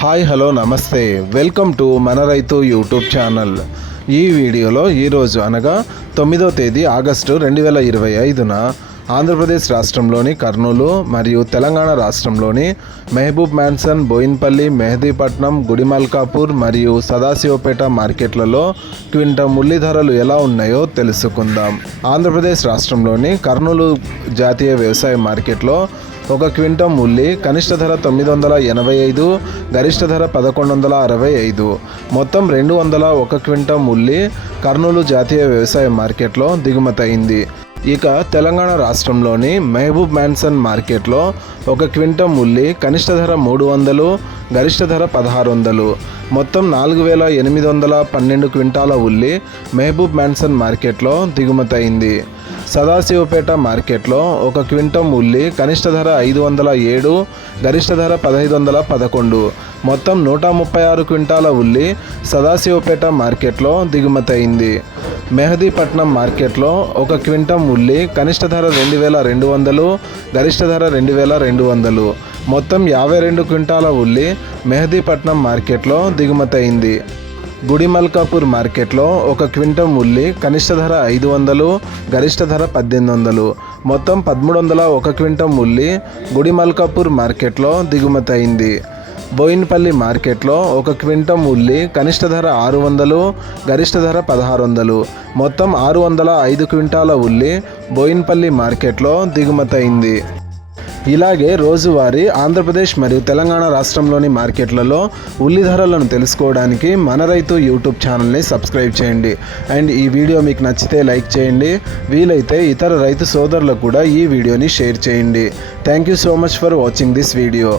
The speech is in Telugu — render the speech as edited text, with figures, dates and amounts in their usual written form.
హాయ్ హలో నమస్తే వెల్కమ్ టు మన రైతు యూట్యూబ్ ఛానల్. ఈ వీడియోలో ఈరోజు అనగా 9వ తేదీ ఆగస్టు 2025న ఆంధ్రప్రదేశ్ రాష్ట్రంలోని కర్నూలు మరియు తెలంగాణ రాష్ట్రంలోని మహబూబ్ మ్యాన్సన్, బోయిన్పల్లి, మెహదీపట్నం, గుడిమల్కాపూర్ మరియు సదాశివపేట మార్కెట్లలో క్వింటల్ ఉల్లి ధరలు ఎలా ఉన్నాయో తెలుసుకుందాం. ఆంధ్రప్రదేశ్ రాష్ట్రంలోని కర్నూలు జాతీయ వ్యవసాయ మార్కెట్లో ఒక క్వింటల్ ఉల్లి కనిష్ట ధర 985, గరిష్ట ధర 1165, మొత్తం 201 క్వింటల్ ఉల్లి కర్నూలు జాతీయ వ్యవసాయ మార్కెట్లో దిగుమతయింది. ఇక తెలంగాణ రాష్ట్రంలోని మహబూబ్ మ్యాన్సన్ మార్కెట్లో ఒక క్వింటల్ ఉల్లి కనిష్ట ధర 300, గరిష్ట ధర 1600, మొత్తం 4812 క్వింటాల ఉల్లి మహబూబ్ మ్యాన్సన్ మార్కెట్లో దిగుమతయింది. సదాశివపేట మార్కెట్లో ఒక క్వింటల్ ఉల్లి కనిష్ట ధర 507, గరిష్ట ధర 1511, మొత్తం 136 క్వింటాల ఉల్లి సదాశివపేట మార్కెట్లో దిగుమతయింది. మెహదీపట్నం మార్కెట్లో ఒక క్వింటల్ ఉల్లి కనిష్ట ధర 2200, గరిష్ట ధర 2200, మొత్తం 52 క్వింటాల ఉల్లి మెహదీపట్నం మార్కెట్లో దిగుమతయింది. గుడిమల్కాపూర్ మార్కెట్లో ఒక క్వింటల్ ఉల్లి కనిష్ట ధర 500, గరిష్ట ధర 1800, మొత్తం 1301 క్వింటల్ ఉల్లి గుడిమల్కాపూర్ మార్కెట్లో దిగుమతయింది. బోయిన్పల్లి మార్కెట్లో ఒక క్వింటల్ ఉల్లి కనిష్ట ధర 600, గరిష్ట ధర 1600, మొత్తం 605 క్వింటాల ఉల్లి బోయిన్పల్లి మార్కెట్లో దిగుమతయింది. ఇలాగే రోజువారీ ఆంధ్రప్రదేశ్ మరియు తెలంగాణ రాష్ట్రంలోని మార్కెట్లలో ఉల్లి ధరలను తెలుసుకోవడానికి మన రైతు యూట్యూబ్ ఛానల్ని సబ్స్క్రైబ్ చేయండి. అండ్ ఈ వీడియో మీకు నచ్చితే లైక్ చేయండి. వీలైతే ఇతర రైతు సోదరులకు కూడా ఈ వీడియోని షేర్ చేయండి. Thank you so much for watching this video.